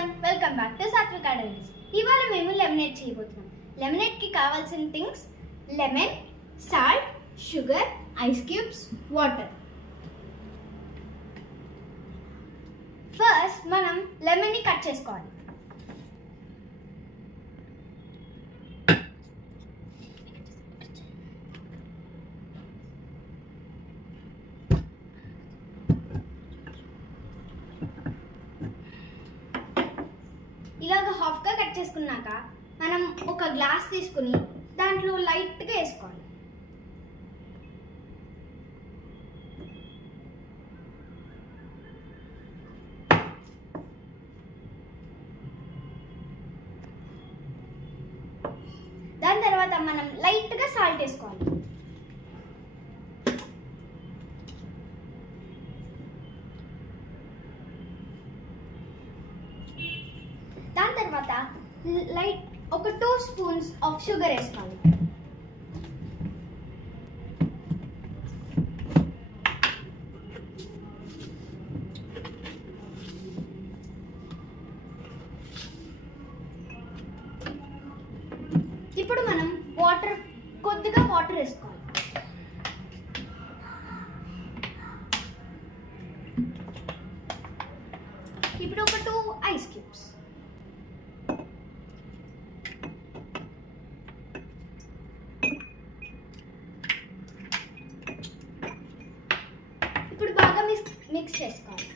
everyone, welcome back to Satvika Diaries. ఇవాళ మేము lemonade చేయబోతున్నాం. లెమనేడ్ కి కావాల్సిన things lemon, salt, sugar, ice cubes, water. First మనం లెమన్ ని కట్ చేసుకోవాలి. ఇలాగ హాఫ్గా కట్ చేసుకున్నాక మనం ఒక గ్లాస్ తీసుకుని దాంట్లో లైట్గా వేసుకోవాలి. దాని తర్వాత మనం లైట్గా సాల్ట్ వేసుకోవాలి. దాని తర్వాత లైట్ ఒక 2 స్పూన్స్ ఆఫ్ షుగర్ వేసుకోవాలి. ఇప్పుడు మనం కొద్దిగా వాటర్ వేసుకోవాలి. ఇప్పుడు ఒక 2 ఐస్ క్యూబ్స్. ఇప్పుడు బాగా మిక్స్ చేసుకోవాలి.